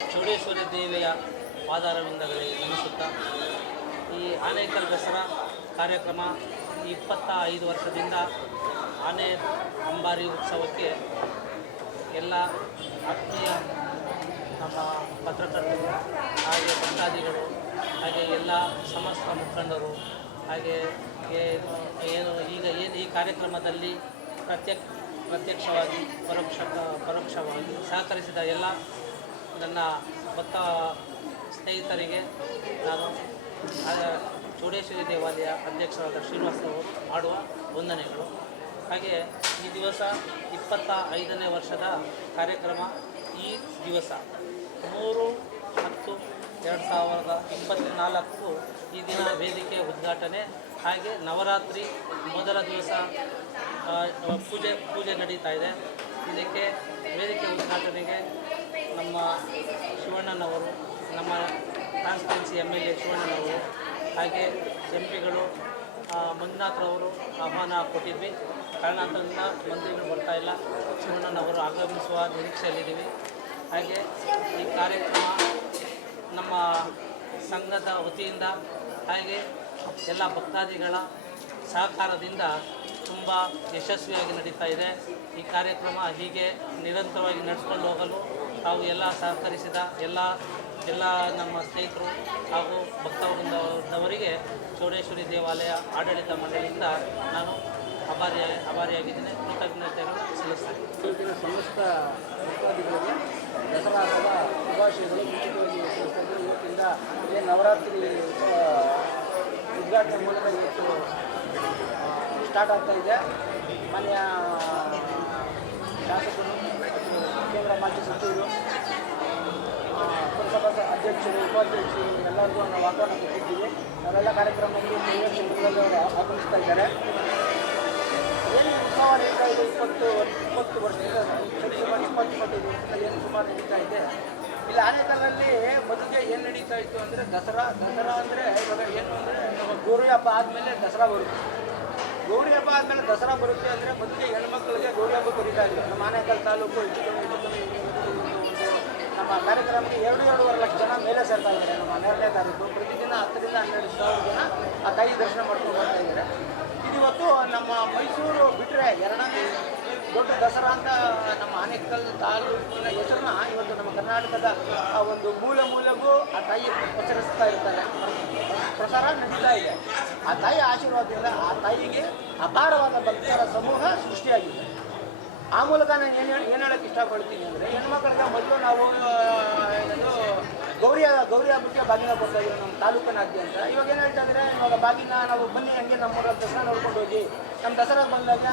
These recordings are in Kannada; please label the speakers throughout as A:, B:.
A: ಚೌಡೇಶ್ವರಿ ದೇವಿಯ ಪಾದಾರವಿಂದಗಳಿಗೆ ನಮಿಸುತ್ತಾ ಈ ಆನೇಕಲ್ ದಸರಾ ಕಾರ್ಯಕ್ರಮ ಇಪ್ಪತ್ತ ಐದು ವರ್ಷದಿಂದ ಆನೆ ಅಂಬಾರಿ ಉತ್ಸವಕ್ಕೆ ಎಲ್ಲ ಆತ್ಮೀಯ ನಮ್ಮ ಪತ್ರಕರ್ತರು ಹಾಗೆ ಭಕ್ತಾದಿಗಳು ಹಾಗೆ ಎಲ್ಲ ಸಮಸ್ತ ಮುಖಂಡರು ಹಾಗೆ ಏನು ಈಗ ಏನು ಈ ಕಾರ್ಯಕ್ರಮದಲ್ಲಿ ಪ್ರತ್ಯಕ್ಷ ಪ್ರತ್ಯಕ್ಷವಾಗಿ, ಪರೋಕ್ಷ ಪರೋಕ್ಷವಾಗಿ ಸಹಕರಿಸಿದ ಎಲ್ಲ ನನ್ನ ಭಕ್ತ ಸ್ನೇಹಿತರಿಗೆ ನಾನು ಚೂಡೇಶ್ವರಿ ದೇವಾಲಯ ಅಧ್ಯಕ್ಷರಾದ ಶ್ರೀನಿವಾಸ ಅವರು ಮಾಡುವ ವಂದನೆಗಳು. ಹಾಗೆ ಈ ದಿವಸ ಇಪ್ಪತ್ತ ಐದನೇ ವರ್ಷದ ಕಾರ್ಯಕ್ರಮ ಈ ದಿವಸ. ಮೂರು ಹತ್ತು ಎರಡು ಸಾವಿರದ ಇಪ್ಪತ್ತ್ನಾಲ್ಕು ಈ ದಿನ ವೇದಿಕೆ ಉದ್ಘಾಟನೆ. ಹಾಗೆ ನವರಾತ್ರಿ ಮೊದಲ ದಿವಸ ಪೂಜೆ ಪೂಜೆ ನಡೀತಾ ಇದೆ. ಇದಕ್ಕೆ ವೇದಿಕೆ ಉದ್ಘಾಟನೆಗೆ ನಮ್ಮ ಶಿವಣ್ಣನವರು, ನಮ್ಮ ಕಾನ್ಸ್ಟಿಟ್ಯೂನ್ಸಿ ಎಂ ಎಲ್ ಎ ಶಿವಣ್ಣನವರು, ಹಾಗೆ ಎಂ ಪಿಗಳು ಮಂಜುನಾಥ್ರವರು ಆಹ್ವಾನ ಕೊಟ್ಟಿದ್ವಿ. ಕಾರಣಾಂತರದಿಂದ ಮಂತ್ರಿಗಳು ಬರ್ತಾ ಇಲ್ಲ. ಶಿವಣ್ಣನವರು ಆಗಮಿಸುವ ನಿರೀಕ್ಷೆಯಲ್ಲಿದ್ದೀವಿ. ಹಾಗೆ ಈ ಕಾರ್ಯಕ್ರಮ ನಮ್ಮ ಸಂಘದ ವತಿಯಿಂದ ಹಾಗೆ ಎಲ್ಲ ಭಕ್ತಾದಿಗಳ ಸಹಕಾರದಿಂದ ತುಂಬ ಯಶಸ್ವಿಯಾಗಿ ನಡೀತಾ ಇದೆ. ಈ ಕಾರ್ಯಕ್ರಮ ಹೀಗೆ ನಿರಂತರವಾಗಿ ನಡೆಸ್ಕೊಂಡು ಹೋಗಲು ತಾವು ಎಲ್ಲ ಸಹಕರಿಸಿದ ಎಲ್ಲ ಎಲ್ಲ ನಮ್ಮ ಸ್ನೇಹಿತರು ಹಾಗೂ ಭಕ್ತವೃಂದವರಿಗೆ ಚೌಡೇಶ್ವರಿ ದೇವಾಲಯ ಆಡಳಿತ ಮಂಡಳಿಯಿಂದ ನಾನು ಅಭಾರಿ ಅಭಾರಿಯಾಗಿದ್ದೇನೆ ಕೃತಜ್ಞತೆಯನ್ನು ಸಲ್ಲಿಸ್ತೇನೆ
B: ಸಮಸ್ತ ಭಕ್ತಾದಿಗಳಿಗೆ ದಸರಾ ನವರಾತ್ರಿ ಉದ್ಘಾಟನೆ ಮೂಲಕ ಇವತ್ತು ಸ್ಟಾರ್ಟ್ ಆಗ್ತಾ ಇದೆ. ಮಾನ್ಯ ಶಾಸಕರು ಕೇಂದ್ರ ಮಾಜಿ ಸಚಿವರು ಪುರಸಭಾ ಅಧ್ಯಕ್ಷರು, ಉಪಾಧ್ಯಕ್ಷರು, ಎಲ್ಲರಿಗೂ ನಾವು ಆಹ್ವಾನ ಕೊಟ್ಟಿದ್ದೀವಿ ಅವರೆಲ್ಲ ಕಾರ್ಯಕ್ರಮಕ್ಕೆ ಆಗಮಿಸ್ತಾ ಇದ್ದಾರೆ. ಏನು ಸುಮಾರು ನಡೀತಾ ಇದೆ ಇಪ್ಪತ್ತು ಇಪ್ಪತ್ತು ವರ್ಷದಿಂದ ಸುಮಾರು ಇಪ್ಪತ್ತು ಇಪ್ಪತ್ತೈದು ವರ್ಷದಿಂದ ಏನು ಸುಮಾರು ನಡೀತಾ ಇದೆ. ಇಲ್ಲಿ ಆನೇಕಲ್ನಲ್ಲಿ ಮೊದಲಿಗೆ ಏನು ನಡೀತಾ ಇತ್ತು ಅಂದರೆ ದಸರಾ ದಸರಾ ಅಂದರೆ ಇವಾಗ ಏನು ಅಂದರೆ ನಮ್ಮ ಗೌರಿ ಹಬ್ಬ ಆದಮೇಲೆ ದಸರಾ ಬರುತ್ತೆ. ಗೌರಿ ಹಬ್ಬ ಆದ್ಮೇಲೆ ದಸರಾ ಬರುತ್ತೆ ಅಂದರೆ ಮೊದಲಿಗೆ ಹೆಣ್ಮಕ್ಳಿಗೆ ಗೌರಿ ಹಬ್ಬ ಕರೀತಾ ಇದ್ರು. ನಮ್ಮ ಆನೇಕಲ್ ತಾಲೂಕು ನಮ್ಮ ಕಾರ್ಯಕ್ರಮಕ್ಕೆ ಎರಡು, ಎರಡೂವರೆ ಲಕ್ಷ ಜನ ಮೇಲೆ ಸೇರ್ತಾ ಇದ್ದಾರೆ. ನಮ್ಮ ಹನ್ನೆರಡನೇ ತಾರೀಕು. ಪ್ರತಿದಿನ ಹತ್ತರಿಂದ ಹನ್ನೆರಡು ಸಾವಿರ ಜನ ಆ ತಾಯಿ ದರ್ಶನ ಮಾಡ್ಕೊಂಡು ಬರ್ತಾ ಇದ್ದಾರೆ. ಇದಿವತ್ತು ನಮ್ಮ ಮೈಸೂರು ಬಿಟ್ಟರೆ ಎರಡನೇ ದೊಡ್ಡ ದಸರಾ ಅಂತ ನಮ್ಮ ಆನೇಕಲ್ ತಾಲೂಕಿನ ಹೆಸರನ್ನ ಇವತ್ತು ನಮ್ಮ ಕರ್ನಾಟಕದ ಆ ಒಂದು ಮೂಲ ಮೂಲಗೂ ಆ ತಾಯಿ ಪ್ರಚರಿಸ್ತಾ ಇರ್ತಾರೆ. ಪ್ರಸಾರ ನಡೀತಾ ಇದೆ. ಆ ತಾಯಿ ಆಶೀರ್ವಾದದಿಂದ ಆ ತಾಯಿಗೆ ಅಪಾರವಾದ ಭಕ್ತರ ಸಮೂಹ ಸೃಷ್ಟಿಯಾಗಿದೆ. ಆ ಮೂಲಕ ನಾನು ಏನು ಏನು ಹೇಳಕ್ಕೆ ಇಷ್ಟಪಡ್ತೀನಿ ಅಂದರೆ ಹೆಣ್ಮಕ್ಳಿಗೆ ಮೊದಲು ನಾವು ಆ, ಏನದು ಗೌರಿ ಹಬ್ಬಕ್ಕೆ ಬಾಗಿನ ಕೊಡ್ತಾ ಇದ್ದೀವಿ ನಮ್ಮ ತಾಲೂಕಿನಾದ್ಯಂತ ಇವಾಗ ಏನು ಹೇಳ್ತಾ ಇವಾಗ ಬಾಗಿನ ನಾವು ಬನ್ನಿ, ಹಂಗೆ ನಮ್ಮೂರ ದಸರಾ ನೋಡ್ಕೊಂಡು ಹೋಗಿ. ನಮ್ಮ ದಸರಾ ಬಂದಾಗ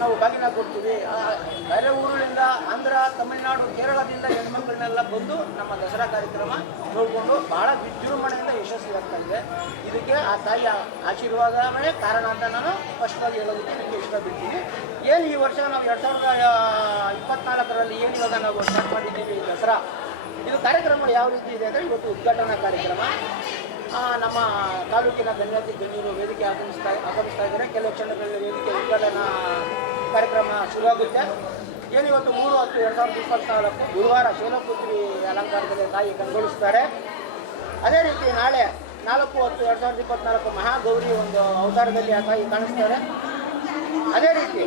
B: ನಾವು ಬಾಗಿನ ಕೊಡ್ತೀವಿ. ಬೇರೆ ಊರುಗಳಿಂದ ಆಂಧ್ರ, ತಮಿಳುನಾಡು, ಕೇರಳದಿಂದ ಹೆಣ್ಮಕ್ಳನ್ನೆಲ್ಲ ಬಂದು ನಮ್ಮ ದಸರಾ ಕಾರ್ಯಕ್ರಮ ನೋಡಿಕೊಂಡು ಬಹಳ ವಿಜೃಂಭಣೆಯಿಂದ ಯಶಸ್ವಿಯಾಗ್ತಾ ಇದೆ. ಇದಕ್ಕೆ ಆ ತಾಯಿಯ ಆಶೀರ್ವಾದವೇ ಕಾರಣ ಅಂತ ನಾನು ಸ್ಪಷ್ಟವಾಗಿ ಹೇಳೋದಕ್ಕೆ ನಿಮಗೆ ಇಷ್ಟಪಡ್ತೀನಿ. ಏನು ಈ ವರ್ಷ ನಾವು ಎರಡು ಸಾವಿರದ ಇಪ್ಪತ್ನಾಲ್ಕರಲ್ಲಿ ಏನು ಇವಾಗ ನಾವು ಸ್ಟಾರ್ಟ್ ಮಾಡಿದ್ದೀವಿ ದಸರಾ? ಇದು ಕಾರ್ಯಕ್ರಮ ಯಾವ ರೀತಿ ಇದೆ ಅಂದರೆ ಇವತ್ತು ಉದ್ಘಾಟನಾ ಕಾರ್ಯಕ್ರಮ. ನಮ್ಮ ತಾಲೂಕಿನ ಗಣ್ಯಾತಿ ಗಣ್ಯರು ವೇದಿಕೆ ಆಗಮಿಸ್ತಾ ಆಗಮಿಸ್ತಾ ಇದ್ದಾರೆ. ಕೆಲವು ಕ್ಷಣಗಳಲ್ಲಿ ವೇದಿಕೆ ಉದ್ಘಾಟನಾ ಕಾರ್ಯಕ್ರಮ ಶುರುವಾಗುತ್ತೆ. ಏನಿವತ್ತು ಮೂರು ಹತ್ತು ಎರಡು ಸಾವಿರದ ಇಪ್ಪತ್ನಾಲ್ಕು ಗುರುವಾರ ಶೈಲಪುತ್ರಿ ಅಲಂಕಾರದಲ್ಲಿ ತಾಯಿ ಕಂಗೊಳಿಸ್ತಾರೆ. ಅದೇ ರೀತಿ ನಾಳೆ ನಾಲ್ಕು ಹತ್ತು ಎರಡು ಸಾವಿರದ ಇಪ್ಪತ್ನಾಲ್ಕು ಮಹಾಗೌರಿ ಒಂದು ಅವತಾರದಲ್ಲಿ ಆ ತಾಯಿ ಕಾಣಿಸ್ತಾರೆ. ಅದೇ ರೀತಿ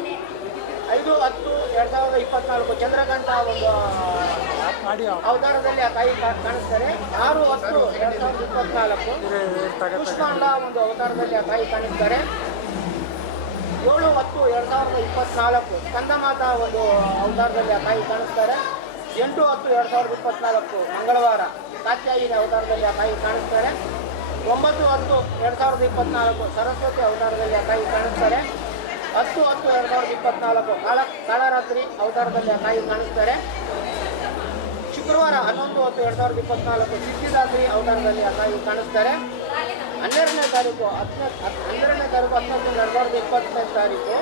B: ಐದು, ಹತ್ತು, ಎರಡು ಸಾವಿರದ ಇಪ್ಪತ್ನಾಲ್ಕು ಚಂದ್ರಕಾಂತ ಒಂದು ಅವತಾರದಲ್ಲಿ ಆ ತಾಯಿ ಕಾಣಿಸ್ತಾರೆ. ಆರು, ಹತ್ತು, ಎರಡು ಸಾವಿರದ ಇಪ್ಪತ್ನಾಲ್ಕು ಕೃಷ್ಣಾಂಡ ಒಂದು ಅವತಾರದಲ್ಲಿ ಆ ತಾಯಿ ಕಾಣಿಸ್ತಾರೆ. ಏಳು, ಹತ್ತು, ಎರಡು ಸಾವಿರದ ಇಪ್ಪತ್ನಾಲ್ಕು ಕಂದಮಾತ ಒಂದು ಅವತಾರದಲ್ಲಿ ಆ ತಾಯಿ ಕಾಣಿಸ್ತಾರೆ. ಎಂಟು, ಹತ್ತು, ಎರಡು ಸಾವಿರದ ಇಪ್ಪತ್ನಾಲ್ಕು ಮಂಗಳವಾರ ಕಾತ್ಯಾಯಿನ ಅವತಾರದಲ್ಲಿ ಆ ತಾಯಿ ಕಾಣಿಸ್ತಾರೆ. ಒಂಬತ್ತು, ಹತ್ತು, ಎರಡು ಸಾವಿರದ ಇಪ್ಪತ್ನಾಲ್ಕು ಸರಸ್ವತಿ ಅವತಾರದಲ್ಲಿ ಆ ತಾಯಿ ಕಾಣಿಸ್ತಾರೆ. ಹತ್ತು ಹತ್ತು, ಎರಡು ಸಾವಿರದ ಇಪ್ಪತ್ನಾಲ್ಕು. ಕಾಳ ಕಾಳರಾತ್ರಿ ಅವತಾರದಲ್ಲಿ ಆ ತಾಯಿ ಕಾಣಿಸ್ತಾರೆ. ಶುಕ್ರವಾರ ಹನ್ನೊಂದು, ಹತ್ತು, ಎರಡು ಸಾವಿರದ ಇಪ್ಪತ್ನಾಲ್ಕು ಸಿದ್ಧಿದಾತ್ರಿ ಅವತಾರದಲ್ಲಿ ಆ ತಾಯಿ ಕಾಣಿಸ್ತಾರೆ. ಹನ್ನೆರಡನೇ ತಾರೀಕು, ಹತ್ತನೇ, ಹನ್ನೆರಡನೇ ತಾರೀಕು, ಹತ್ತೊಂದು, ಎರಡು ಸಾವಿರದ ಇಪ್ಪತ್ತನೇ ತಾರೀಕು.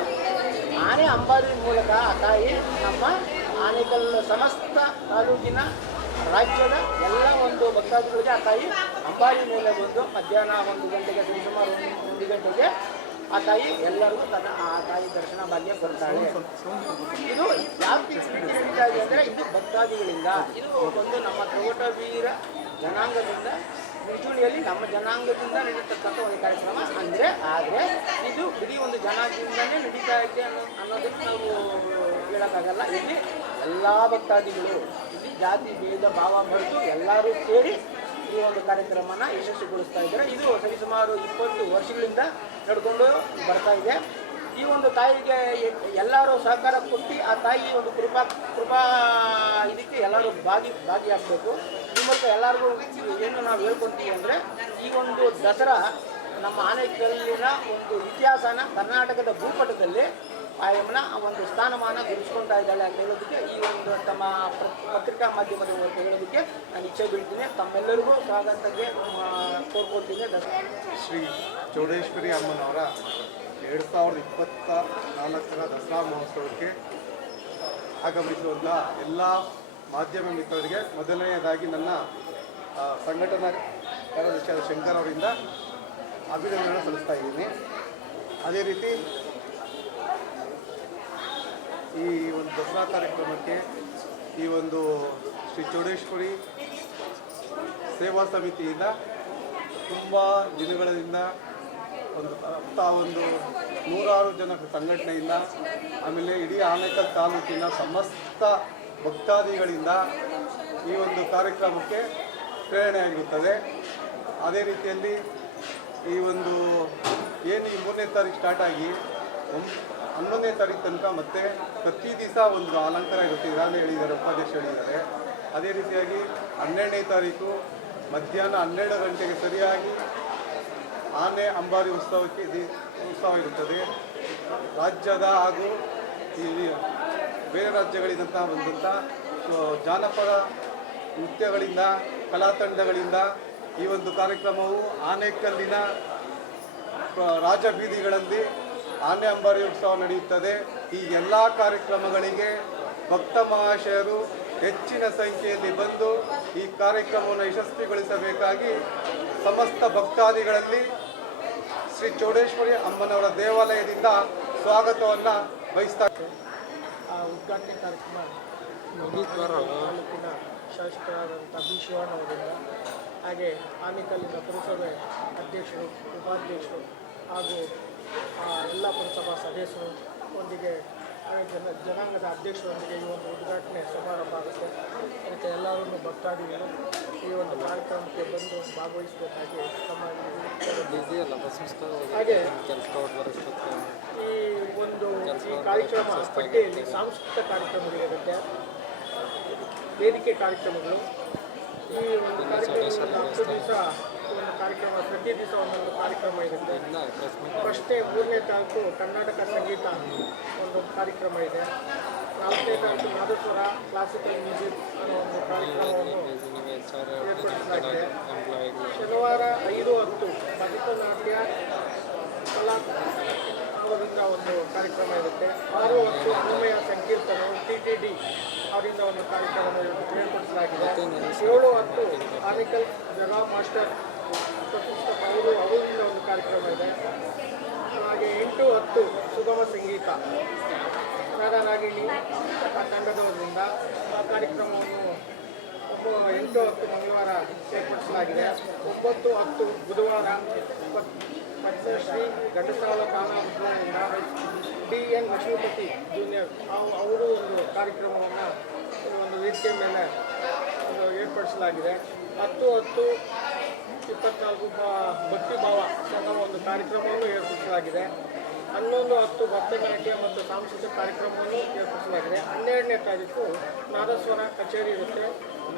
B: ಆನೆ ಅಂಬಾರಿ ಮೂಲಕ ಆ ತಾಯಿ ನಮ್ಮ ಆನೆಕಲ್ ಸಮಸ್ತ ತಾಲೂಕಿನ ರಾಜ್ಯದ ಎಲ್ಲ ಒಂದು ಭಕ್ತಾದಿಗಳಿಗೆ ಆ ತಾಯಿ ಅಂಬಾರಿ ಮೇಲೆ ಬಂದು ಮಧ್ಯಾಹ್ನ ಒಂದು ಗಂಟೆಗೆ, ಸುಮಾರು ಒಂದು ಒಂದು ಗಂಟೆಗೆ ಆ ತಾಯಿ ಎಲ್ಲರಿಗೂ ತನ್ನ ಆ ತಾಯಿ ದರ್ಶನ ಭಾಗ್ಯ ಕೊಡ್ತಾಳೆ. ಇದು ಯಾವ ಅಂದರೆ ಇದು ಭಕ್ತಾದಿಗಳಿಂದ ಇದು ಒಂದು ನಮ್ಮ ತೊಗಟಬೀರ ಜನಾಂಗದಿಂದ ಮುಂಚೂಣಿಯಲ್ಲಿ ನಮ್ಮ ಜನಾಂಗದಿಂದ ನಡೀತಕ್ಕಂಥ ಒಂದು ಕಾರ್ಯಕ್ರಮ. ಅಂದರೆ, ಆದರೆ ಇದು ಇಡೀ ಒಂದು ಜನಾಂಗದಿಂದಲೇ ನಡೀತಾ ಇದೆ ಅನ್ನೋ ಅನ್ನೋದಕ್ಕೆ ನಾವು ಹೇಳೋಕ್ಕಾಗಲ್ಲ. ಇಲ್ಲಿ ಎಲ್ಲ ಭಕ್ತಾದಿಗಳು, ಇಲ್ಲಿ ಜಾತಿ, ಭೇದ, ಭಾವ, ಮರೆತು ಎಲ್ಲರೂ ಸೇರಿ ಈ ಒಂದು ಕಾರ್ಯಕ್ರಮನ ಯಶಸ್ವಿಗೊಳಿಸ್ತಾ ಇದ್ದಾರೆ. ಇದು ಸರಿಸುಮಾರು ಇಪ್ಪತ್ತು ವರ್ಷಗಳಿಂದ ನಡ್ಕೊಂಡು ಬರ್ತಾ ಇದೆ. ಈ ಒಂದು ತಾಯಿಗೆ ಎಲ್ಲರೂ ಸಹಕಾರ ಕೊಟ್ಟು ಆ ತಾಯಿ ಒಂದು ಕೃಪಾ ಕೃಪಾ ಇದಕ್ಕೆ ಎಲ್ಲರೂ ಭಾಗಿ, ಭಾಗಿಯಾಗಬೇಕು. ಈ ಮೂಲಕ ಎಲ್ಲರಿಗೂ ಏನು ನಾವು ಹೇಳ್ಕೊತೀವಿ ಅಂದರೆ, ಈ ಒಂದು ದಸರಾ ನಮ್ಮ ಆನೇಕಲ್ಲಿನ ಒಂದು ಇತಿಹಾಸನ ಕರ್ನಾಟಕದ ಭೂಪಟದಲ್ಲಿ ಆಯಮ್ಮನ ಒಂದು ಸ್ಥಾನಮಾನ ಗೆಲ್ಲಿಸ್ಕೊಳ್ತಾ ಇದ್ದಾಳೆ ಅಂತ ಹೇಳೋದಕ್ಕೆ ಈ ಒಂದು ತಮ್ಮ ಪತ್ರಿಕಾ ಮಾಧ್ಯಮದ ಮೂಲಕ ಹೇಳೋದಕ್ಕೆ ನಾನು ಇಚ್ಛೆ ಬೀಳ್ತೀನಿ. ತಮ್ಮೆಲ್ಲರಿಗೂ ಸ್ವಾಗತಕ್ಕೆ ಕೋರ್ಕೊಳ್ತೀನಿ
C: ಶ್ರೀ ಚೌಡೇಶ್ವರಿ ಅಮ್ಮನವರ ಎರಡು ಸಾವಿರದ ಇಪ್ಪತ್ತ ನಾಲ್ಕರ ದಸರಾ ಮಹೋತ್ಸವಕ್ಕೆ ಆಗಮಿಸುವಂತಹ ಎಲ್ಲ ಮಾಧ್ಯಮ ಮಿತ್ರರಿಗೆ ಮೊದಲನೆಯದಾಗಿ ನನ್ನ ಸಂಘಟನಾ ಕಾರ್ಯದರ್ಶಿಯಾದ ಶಂಕರ್ ಅವರಿಂದ ಅಭಿನಂದನೆ ಸಲ್ಲಿಸ್ತಾ ಇದ್ದೀನಿ. ಅದೇ ರೀತಿ ಈ ಒಂದು ದಸರಾ ಕಾರ್ಯಕ್ರಮಕ್ಕೆ ಈ ಒಂದು ಶ್ರೀ ಚೌಡೇಶ್ವರಿ ಸೇವಾ ಸಮಿತಿಯಿಂದ ತುಂಬ ದಿನಗಳಿಂದ ಒಂದು ಹತ್ತ ಒಂದು ನೂರಾರು ಜನ ಸಂಘಟನೆಯಿಂದ, ಆಮೇಲೆ ಇಡೀ ಆನೇಕಲ್ ತಾಲೂಕಿನ ಸಮಸ್ತ ಭಕ್ತಾದಿಗಳಿಂದ ಈ ಒಂದು ಕಾರ್ಯಕ್ರಮಕ್ಕೆ ಪ್ರೇರಣೆಯಾಗಿರುತ್ತದೆ ಅದೇ ರೀತಿಯಲ್ಲಿ ಈ ಒಂದು ಏನು ಈ ಮೂರನೇ ತಾರೀಕು ಸ್ಟಾರ್ಟ್ ಆಗಿ ಒಂಬ್- ಹನ್ನೊಂದನೇ ತಾರೀಕು ತನಕ ಮತ್ತೆ ಪ್ರತಿ ದಿವಸ ಒಂದು ಅಲಂಕಾರ ಇರುತ್ತೆ. ಇರಾನೆ ಹೇಳಿದ್ದಾರೆ ಉಪಾಧ್ಯಕ್ಷ ಹೇಳಿದ್ದಾರೆ. ಅದೇ ರೀತಿಯಾಗಿ ಹನ್ನೆರಡನೇ ತಾರೀಕು ಮಧ್ಯಾಹ್ನ ಹನ್ನೆರಡು ಗಂಟೆಗೆ ಸರಿಯಾಗಿ ಆನೆ ಅಂಬಾರಿ ಉತ್ಸವಕ್ಕೆ ಉತ್ಸವ ಇರುತ್ತದೆ. ರಾಜ್ಯದ ಹಾಗೂ ಇಲ್ಲಿ ಬೇರೆ ರಾಜ್ಯಗಳಿಂದ ಬಂದಂಥ ಜಾನಪದ ನೃತ್ಯಗಳಿಂದ, ಕಲಾ ತಂಡಗಳಿಂದ ಈ ಒಂದು ಕಾರ್ಯಕ್ರಮವು ಆನೇಕಲ್ಲಿನ ರಾಜಬೀದಿಗಳಲ್ಲಿ ಆನೆ ಅಂಬಾರಿ ಉತ್ಸವ ನಡೆಯುತ್ತದೆ. ಈ ಎಲ್ಲ ಕಾರ್ಯಕ್ರಮಗಳಿಗೆ ಭಕ್ತ ಮಹಾಶಯರು ಹೆಚ್ಚಿನ ಸಂಖ್ಯೆಯಲ್ಲಿ ಬಂದು ಈ ಕಾರ್ಯಕ್ರಮವನ್ನು ಯಶಸ್ವಿಗೊಳಿಸಬೇಕಾಗಿ ಸಮಸ್ತ ಭಕ್ತಾದಿಗಳಲ್ಲಿ ಶ್ರೀ ಚೌಡೇಶ್ವರಿ ಅಮ್ಮನವರ ದೇವಾಲಯದಿಂದ ಸ್ವಾಗತವನ್ನು ಬಯಸ್ತಾ
D: ಆ ಉದ್ಘಾಟನೆ ಕಾರ್ಯಕ್ರಮ ತಾಲೂಕಿನ ಶಾಸಕರಾದಂಥ ಬಿ ಶಿವಣ್ಣ ಅವರಿಂದ, ಹಾಗೆ ಆನೇಕಲ್ಲಿನ ಪುರಸಭೆ ಅಧ್ಯಕ್ಷರು, ಉಪಾಧ್ಯಕ್ಷರು ಹಾಗೂ ಎಲ್ಲ ಪುರಸಭಾ ಸದಸ್ಯರು ಒಂದಿಗೆ ಹಾಗೆ ಜನ ಜನಾಂಗದ ಅಧ್ಯಕ್ಷರೊಂದಿಗೆ ಈ ಒಂದು ಉದ್ಘಾಟನೆ ಸಮಾರಂಭ ಆಗುತ್ತೆ. ಅದಕ್ಕೆ ಎಲ್ಲರೂ ಭಕ್ತಾದಿಗಳು ಈ ಒಂದು ಕಾರ್ಯಕ್ರಮಕ್ಕೆ ಬಂದು ಭಾಗವಹಿಸಬೇಕಾಗಿ ತಮ್ಮ ಹಾಗೆ ಈ ಒಂದು ಈ ಕಾರ್ಯಕ್ರಮ ಪಟ್ಟಿಯಲ್ಲಿ ಸಾಂಸ್ಕೃತಿಕ ಕಾರ್ಯಕ್ರಮಗಳಿರುತ್ತೆ ವೇದಿಕೆ ಕಾರ್ಯಕ್ರಮಗಳು. ಈ ಒಂದು ಕಾರ್ಯಕ್ರಮ ಕಾರ್ಯಕ್ರಮ ಪ್ರತಿ ದಿವಸ ಒಂದೊಂದು ಕಾರ್ಯಕ್ರಮ ಇರುತ್ತೆ. ಫಸ್ಟೇ ಮೂರನೇ ತಾರೀಕು ಕರ್ನಾಟಕ ಸಂಗೀತ ಒಂದು ಕಾರ್ಯಕ್ರಮ ಇದೆ. ನಾಲ್ಕನೇ ತಾರೀಕು ಮಾಧುಸ್ವರ ಕ್ಲಾಸಿಕಲ್ ಮ್ಯೂಸಿಕ್ ಅನ್ನೋ ಒಂದು ಕಾರ್ಯಕ್ರಮವನ್ನು ಏರ್ಪಡಿಸಲಾಗಿದೆ. ಶನಿವಾರ ಐದು ಹತ್ತು ಭರತನಾಟ್ಯ ಕಲಾ ಅವರಿಂದ ಒಂದು ಕಾರ್ಯಕ್ರಮ ಇರುತ್ತೆ. ಆರು ಹತ್ತು ಅನ್ಮಯ ಸಂಕೀರ್ತನ ಟಿ ಟಿ ಡಿ ಅವರಿಂದ ಒಂದು ಕಾರ್ಯಕ್ರಮ ಏರ್ಪಡಿಸಲಾಗಿದೆ. ಏಳು ಹತ್ತು ಆನಿಕಲ್ ಜಗಾ ಮಾಸ್ಟರ್ ಪ್ರತಿಷ್ಠ ಅವರು ಅವರಿಂದ ಒಂದು ಕಾರ್ಯಕ್ರಮ ಇದೆ. ಹಾಗೆ ಎಂಟು ಹತ್ತು ಸುಗಮ ಸಂಗೀತ. ರಾಧಾರಾಗಿಣಿ ಆ ತಂಡದವರಿಂದ ಆ ಕಾರ್ಯಕ್ರಮವನ್ನು ಒಬ್ಬ ಎಂಟು ಹತ್ತು ಮಂಗಳವಾರ ಏರ್ಪಡಿಸಲಾಗಿದೆ. ಒಂಬತ್ತು ಹತ್ತು ಬುಧವಾರ ಪದ್ಮಶ್ರೀ ಘಟಸಾಲ ಕಾನಾಮೃತದಿಂದ ಡಿ ಎನ್ ಲಕ್ಷ್ಮೀಪತಿ ಜೂನಿಯರ್ ಅವ್- ಅವರು ಒಂದು ಕಾರ್ಯಕ್ರಮವನ್ನು ಒಂದು ವೇದಿಕೆ ಮೇಲೆ ಏರ್ಪಡಿಸಲಾಗಿದೆ. ಹತ್ತು ಹತ್ತು ಇಪ್ಪತ್ನಾಲ್ಕು ಭಕ್ತಿ ಭಾವ ಅನ್ನೋ ಒಂದು ಕಾರ್ಯಕ್ರಮವನ್ನು ಏರ್ಪಡಿಸಲಾಗಿದೆ. ಹನ್ನೊಂದು ಹತ್ತು ಭಕ್ತನಾಟ್ಯ ಮತ್ತು ಸಾಂಸ್ಕೃತಿಕ ಕಾರ್ಯಕ್ರಮವನ್ನು ಏರ್ಪಡಿಸಲಾಗಿದೆ. ಹನ್ನೆರಡನೇ ತಾರೀಕು ನಾದಸ್ವರ ಕಚೇರಿ ಇರುತ್ತೆ.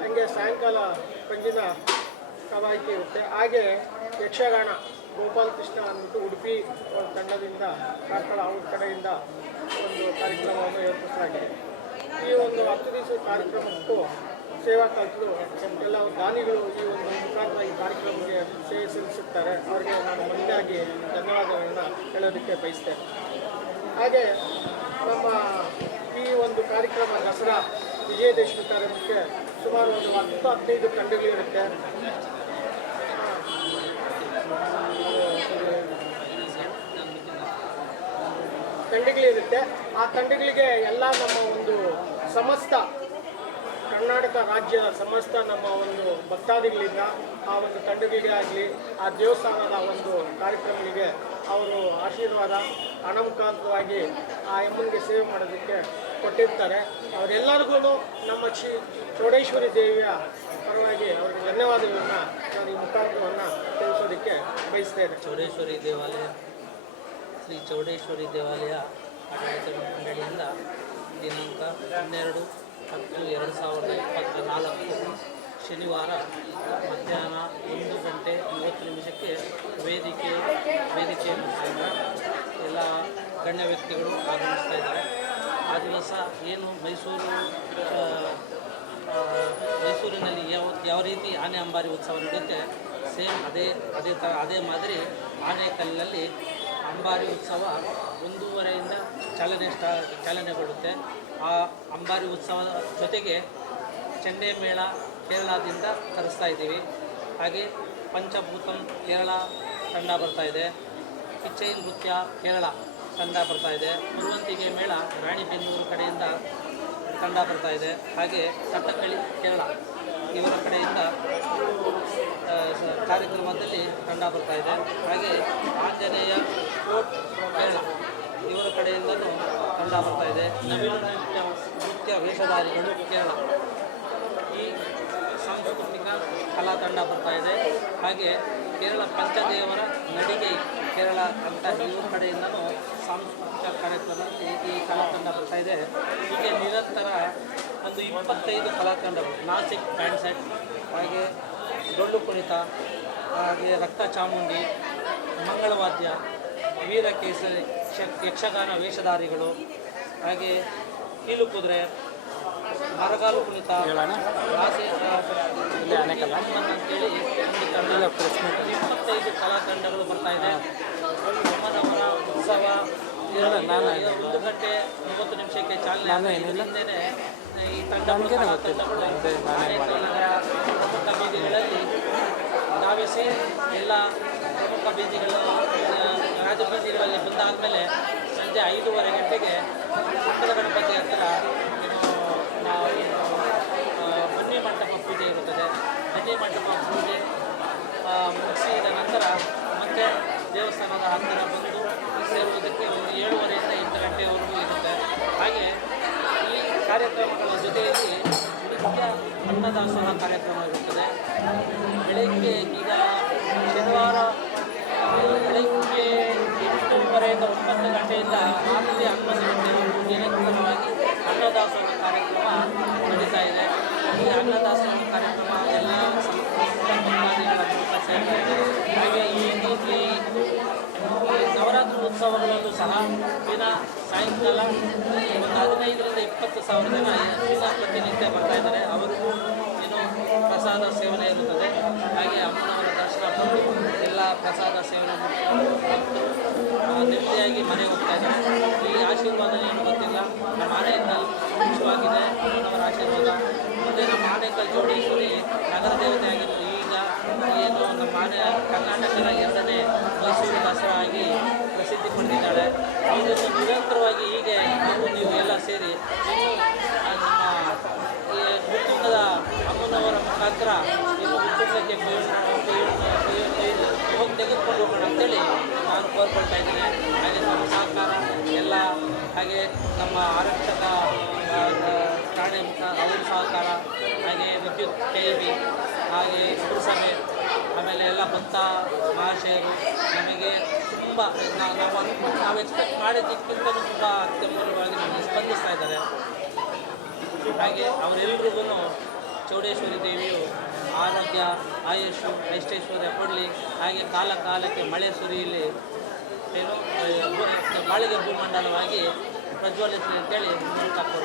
D: ಹಂಗೆ ಸಾಯಂಕಾಲ ಪಂಜಿನ ಕವಾಯಿತಿ ಇರುತ್ತೆ. ಹಾಗೆ ಯಕ್ಷಗಾನ ಗೋಪಾಲ್ ಕೃಷ್ಣ ಅಂದ್ಬಿಟ್ಟು ಉಡುಪಿ ಒಂದು ತಂಡದಿಂದ ಕಾರ್ಕಳ ಅವ್ರ ಕಡೆಯಿಂದ ಒಂದು ಕಾರ್ಯಕ್ರಮವನ್ನು ಏರ್ಪಡಿಸಲಾಗಿದೆ. ಈ ಒಂದು ಹತ್ತು ದಿವಸದ ಕಾರ್ಯಕ್ರಮಕ್ಕೂ ಸೇವಾ ಕಲ್ತರು ಎಲ್ಲ ದಾನಿಗಳು ಈ ಒಂದು ಮುಖಾಂತರ ಈ ಕಾರ್ಯಕ್ರಮಕ್ಕೆ ಸೇವೆ ಸಲ್ಲಿಸುತ್ತಾರೆ. ಅವರಿಗೆ ನಾನು ಮುಂದಾಗಿ ಧನ್ಯವಾದಗಳನ್ನು ಹೇಳೋದಕ್ಕೆ ಬಯಸ್ತೇನೆ. ಹಾಗೆ ನಮ್ಮ ಈ ಒಂದು ಕಾರ್ಯಕ್ರಮ ದಸರಾ ವಿಜಯದಶಮಿ ಕಾರ್ಯಕ್ರಮಕ್ಕೆ ಸುಮಾರು ಒಂದು ಹತ್ತು, ಹದಿನೈದು ತಂಡಗಳಿರುತ್ತೆ ತಂಡಗಳಿರುತ್ತೆ. ಆ ತಂಡಗಳಿಗೆ ಎಲ್ಲ ನಮ್ಮ ಒಂದು ಸಮಸ್ತ ಕರ್ನಾಟಕ ರಾಜ್ಯದ ಸಮಸ್ತ ನಮ್ಮ ಒಂದು ಭಕ್ತಾದಿಗಳಿಂದ ಆ ಒಂದು ತಂಡಗಳಿಗೆ ಆಗಲಿ, ಆ ದೇವಸ್ಥಾನದ ಒಂದು ಕಾರ್ಯಕ್ರಮಗಳಿಗೆ ಅವರು ಆಶೀರ್ವಾದ ಹಣಮುಖಾಂತರವಾಗಿ ಆ ಎಮ್ಮನಿಗೆ ಸೇವೆ ಮಾಡೋದಕ್ಕೆ ಕೊಟ್ಟಿರ್ತಾರೆ. ಅವರೆಲ್ಲರಿಗೂ ನಮ್ಮ ಶ್ರೀ ಚೌಡೇಶ್ವರಿ ದೇವಿಯ ಪರವಾಗಿ ಅವರಿಗೆ ಧನ್ಯವಾದಗಳನ್ನು ನಾನು ಈ ಮುಖಾಂತರವನ್ನು ತಿಳಿಸೋದಕ್ಕೆ ಬಯಸ್ತೇನೆ
A: ಚೌಡೇಶ್ವರಿ ದೇವಾಲಯ, ಶ್ರೀ ಚೌಡೇಶ್ವರಿ ದೇವಾಲಯ, ಆಡಳಿತ ಮಂಡಳಿಯಿಂದ ದಿನಾಂಕ ಹನ್ನೆರಡು ಹತ್ತು ಎರಡು ಸಾವಿರದ ಇಪ್ಪತ್ತ ನಾಲ್ಕು ಶನಿವಾರ ಮಧ್ಯಾಹ್ನ ಒಂದು ಗಂಟೆ ಮೂವತ್ತು ನಿಮಿಷಕ್ಕೆ ವೇದಿಕೆ ವೇದಿಕೆ ಎಲ್ಲ ಗಣ್ಯ ವ್ಯಕ್ತಿಗಳು ಆಗಮಿಸ್ತಾ ಇದ್ದಾರೆ. ಆ ದಿವಸ ಏನು ಮೈಸೂರು ಮೈಸೂರಿನಲ್ಲಿ ಯಾವ ಯಾವ ರೀತಿ ಆನೆ ಅಂಬಾರಿ ಉತ್ಸವ ನಡೆಯುತ್ತೆ, ಸೇಮ್ ಅದೇ ಅದೇ ಥರ ಅದೇ ಮಾದರಿ ಆನೆಕಲ್ಲಿನಲ್ಲಿ ಅಂಬಾರಿ ಉತ್ಸವ ಒಂದೂವರೆಯಿಂದ ಚಾಲನೆ ಸ್ಟಾ, ಚಾಲನೆಗೊಳ್ಳುತ್ತೆ. ಆ ಅಂಬಾರಿ ಉತ್ಸವದ ಜೊತೆಗೆ ಚೆಂಡೆ ಮೇಳ ಕೇರಳದಿಂದ ತರಿಸ್ತಾ ಇದ್ದೀವಿ. ಹಾಗೆ ಪಂಚಭೂತಂ ಕೇರಳ ತಂಡ ಬರ್ತಾ ಇದೆ. ಕಿಚ್ಚೈ ನೃತ್ಯ ಕೇರಳ ತಂಡ ಬರ್ತಾ ಇದೆ. ಮುರುವಂತಿಗೆ ಮೇಳ ರಾಣಿಬೆನ್ನೂರು ಕಡೆಯಿಂದ ತಂಡ ಬರ್ತಾ ಇದೆ. ಹಾಗೆ ಕಟ್ಟಕಳಿ ಕೇರಳ ಇವರ ಕಡೆಯಿಂದ ಕಾರ್ಯಕ್ರಮದಲ್ಲಿ ತಂಡ ಬರ್ತಾ ಇದೆ. ಹಾಗೆ ಆಂಜನೇಯ ಕೋಟ್ ಇವರ ಕಡೆಯಿಂದಲೂ ಕಂಡ ಬರ್ತಾ ಇದೆ. ನವೀನ ನೃತ್ಯ ವೇಷಧಾರಿಗಳು ಕೇರಳ. ಈ ಸಾಂಸ್ಕೃತಿಕ ಕಲಾ ತಂಡ ಬರ್ತಾ ಇದೆ. ಹಾಗೆ ಕೇರಳ ಪಂಚದೇವರ ನಡಿಗೆ ಕೇರಳ ಅಂತ ಇವ್ರ ಕಡೆಯಿಂದಲೂ ಸಾಂಸ್ಕೃತಿಕ ಕಾರ್ಯಕ್ರಮಕ್ಕೆ ಈ ಕಲಾ ತಂಡ ಬರ್ತಾ ಇದೆ. ಹೀಗೆ ನಿರಂತರ ಒಂದು ಇಪ್ಪತ್ತೈದು ಕಲಾ ತಂಡಗಳು, ನಾಸಿಕ್, ಪ್ಯಾಂಟ್ ಸೆಟ್ ಹಾಗೆ ಡೊಳ್ಳು ಕುಣಿತ ಹಾಗೆ ರಕ್ತ ಚಾಮುಂಡಿ ಮಂಗಳವಾದ್ಯ ವೀರಕೇಸರಿ ಯಕ್ಷ- ಯಕ್ಷಗಾನ ವೇಷಧಾರಿಗಳು ಹಾಗೆ ಕೀಲು ಕುದುರೆ ಮರಗಾಲು ಕುಣಿತ ರಾಸೆ ಅಂತೇಳಿ ಇಪ್ಪತ್ತೈದು ಕಲಾತಂಡಗಳು ಬರ್ತಾ ಇದೆ. ಅಮ್ಮನವರ ಉತ್ಸವ. ಒಂದು ಗಂಟೆ ಮೂವತ್ತು ನಿಮಿಷಕ್ಕೆ ಚಾಲನೆ ಹಿಂದೆನೆ ಈ ಗೊತ್ತಿಲ್ಲ. ಮುಂದೆ ನಾನೇ ಮಾಡಿ ಬೀದಿಗಳಲ್ಲಿ ನಾವೇ ಸೇರಿ ಎಲ್ಲ ಪ್ರಮುಖ ಬೀದಿಗಳು ರಾಜಬೀದಿಗಳಲ್ಲಿ ಬಂದಾದಮೇಲೆ ಸಂಜೆ ಐದೂವರೆ ಗಂಟೆಗೆ ಪಟ್ಟದ ಗಣಪತಿ ಹತ್ತಿರ ನಾವು ಬನ್ನಿ ಮಂಟಪ ಪೂಜೆ ಇರುತ್ತದೆ. ಬನ್ನಿ ಮಂಟಪ ಪೂಜೆ ಮುಗಿಸಿದ ನಂತರ ಮತ್ತೆ ದೇವಸ್ಥಾನದ ಹತ್ತಿರ ಬಂದು ಸೇರುವುದಕ್ಕೆ ಒಂದು ಏಳುವರೆಯಿಂದ ಅನ್ನದಾಸೋಹ ಕಾರ್ಯಕ್ರಮ ಇರುತ್ತದೆ ಬೆಳಗ್ಗೆ ಈಗ ಶನಿವಾರ ಬೆಳಗ್ಗೆ ಎಂಟೂವರೆಯಿಂದ ಒಂಬತ್ತು ಗಂಟೆಯಿಂದ ರಾತ್ರಿ ಹನ್ನೊಂದು ಗಂಟೆವರೆಗೂ ನಿರಂತರವಾಗಿ ಅನ್ನದಾಸೋಹ ಕಾರ್ಯಕ್ರಮ ನಡೀತಾ ಇದೆ ಈ ಅನ್ನದಾಸೋಹ ಕಾರ್ಯಕ್ರಮ ಎಲ್ಲ ಸಂಸ್ಕೃತ ಭಕ್ತಾದಿಗಳ ಮೂಲಕ ಸೇರ್ತಾ ಇದೆ ಹಾಗೆ ಈ ಈ ಈ ನವರಾತ್ರಿ ಉತ್ಸವಗಳಲ್ಲೂ ಸಹ ದಿನ ಸಾಯಂಕಾಲ ಒಂದು ಹದಿನೈದರಿಂದ ಇಪ್ಪತ್ತು ಸಾವಿರ ಜನ ದಿನ ಪ್ರತಿನಿತ್ಯ ಬರ್ತಾ ಇದ್ದಾರೆ. ಅವರಿಗೂ ಏನು ಪ್ರಸಾದ ಸೇವನೆ ಇರುತ್ತದೆ. ಹಾಗೆ ಅಮ್ಮನವರ ದರ್ಶನ ಎಲ್ಲ ಪ್ರಸಾದ ಸೇವನೆ ಆ, ನೆಮ್ಮದಿಯಾಗಿ ಮನೆಗೆ ಹೋಗ್ತಾ ಇದ್ದಾರೆ. ಈ ಆಶೀರ್ವಾದ ಏನು ಗೊತ್ತಿಲ್ಲ. ನಮ್ಮ ಆನೇಕಲ್ ಮುಖ್ಯವಾಗಿದೆ. ಅಮ್ಮನವರ ಆಶೀರ್ವಾದ. ಮುಂದೆ ನಮ್ಮ ಜೋಡಿ ಚೌಡೇಶ್ವರಿ ನಗರ ದೇವತೆ ಆಗಿತ್ತು ಈಗ ಏನು ನಮ್ಮ ಆನೆ ಕರ್ನಾಟಕದ ಎರಡನೇ ಮೈಸೂರು ಆಗಿ ಇದನ್ನು ನಿರಂತರವಾಗಿ ಹೀಗೆ ಇನ್ನೂ ನೀವು ಎಲ್ಲ ಸೇರಿ ಉತ್ತುಂಗದ ಅಮ್ಮನವರ ಮುಖಾಂತರ ನೀವು ಉತ್ತುಂಗಕ್ಕೆ ಹೋಗಿ ತೆಗೆದುಕೊಂಡು ಹೋಗೋಣ ಅಂತೇಳಿ ನಾನು ಕೋರ್ಕೊಳ್ತಾ ಇದ್ದೇನೆ. ಹಾಗೆ ನಮ್ಮ ಸಹಕಾರ, ಎಲ್ಲ ಹಾಗೆ ನಮ್ಮ ಆರಕ್ಷಕ ಠಾಣೆ ಅವ್ರ ಸಹಕಾರ, ಹಾಗೆ ವಿದ್ಯುತ್, ಕೆ ಬಿ, ಹಾಗೆ ಪುರಸಭೆ ಆಮೇಲೆ ಎಲ್ಲ ಭಕ್ತ ಮಹಾಶಯರು ನಮಗೆ ತುಂಬ, ನಾವು ಅನ್ಕೊಂಡು ನಾವು ಎಕ್ಸ್ಪೆಕ್ಟ್ ಮಾಡಿದ್ದಕ್ಕಿಂತಲೂ ತುಂಬ ಅತ್ಯಮೂಲ್ಯವಾಗಿ ನಮಗೆ ಸ್ಪಂದಿಸ್ತಾ ಇದ್ದಾರೆ ಹಾಗೆ ಅವರೆಲ್ರಿಗೂ ಚೌಡೇಶ್ವರಿ ದೇವಿಯು ಆರೋಗ್ಯ, ಆಯುಷು ಐಷ್ಟೈಶ್ವರ್ಯ ಕೊಡಲಿ, ಹಾಗೆ ಕಾಲ ಕಾಲಕ್ಕೆ ಮಳೆ ಸುರಿಯಲಿ, ಏನು ಮಾಳಿಗೆ ಭೂಮಂಡಲವಾಗಿ ಪ್ರಜ್ವಲಿಸಲಿ ಅಂತೇಳಿ.